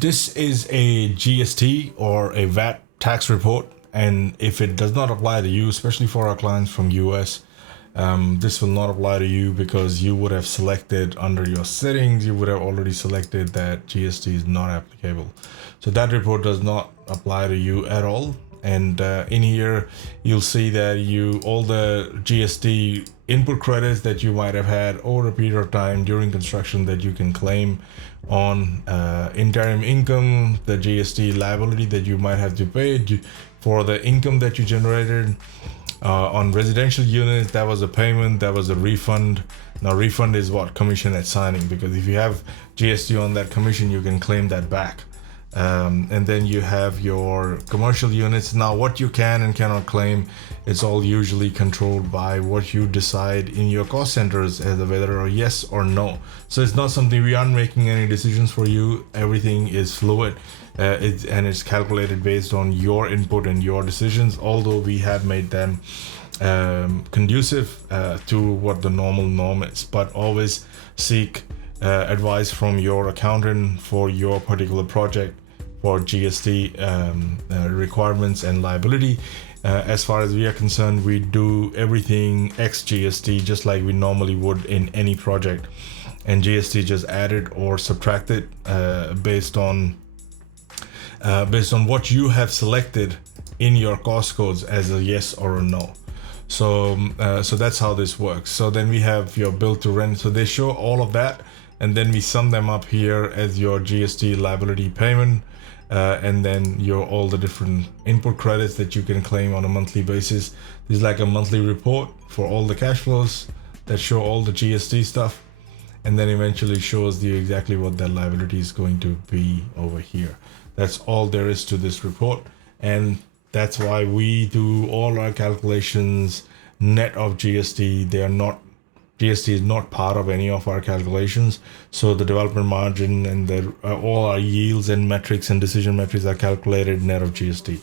This is a GST or a VAT tax report, and if it does not apply to you, especially for our clients from US, this will not apply to you because you would have selected under your settings, you would have already selected that GST is not applicable. So that report does not apply to you at all. And in here, you'll see that all the GST input credits that you might have had over a period of time during construction that you can claim on interim income, the GST liability that you might have to pay for the income that you generated. On residential units, that was a payment, that was a refund. Now, refund is what? Commission at signing, because if you have GST on that commission, you can claim that back. And then you have your commercial units. Now, what you can and cannot claim, it's all usually controlled by what you decide in your cost centers as a whether or yes or no. So it's not something, we aren't making any decisions for you. Everything is fluid. It's calculated based on your input and your decisions, although we have made them conducive to what the normal norm is. But always seek advice from your accountant for your particular project for GST requirements and liability. As far as we are concerned, we do everything ex GST just like we normally would in any project, and GST just added or subtracted based on what you have selected in your cost codes as a yes or a no. So that's how this works. So then we have your bill to rent. So they show all of that, and then we sum them up here as your GST liability payment, and then all the different input credits that you can claim on a monthly basis. This is like a monthly report for all the cash flows that show all the GST stuff, and then eventually shows you exactly what that liability is going to be over here. That's all there is to this report, and that's why we do all our calculations net of GST. GST is not part of any of our calculations. So the development margin and all our yields and metrics and decision metrics are calculated net of GST.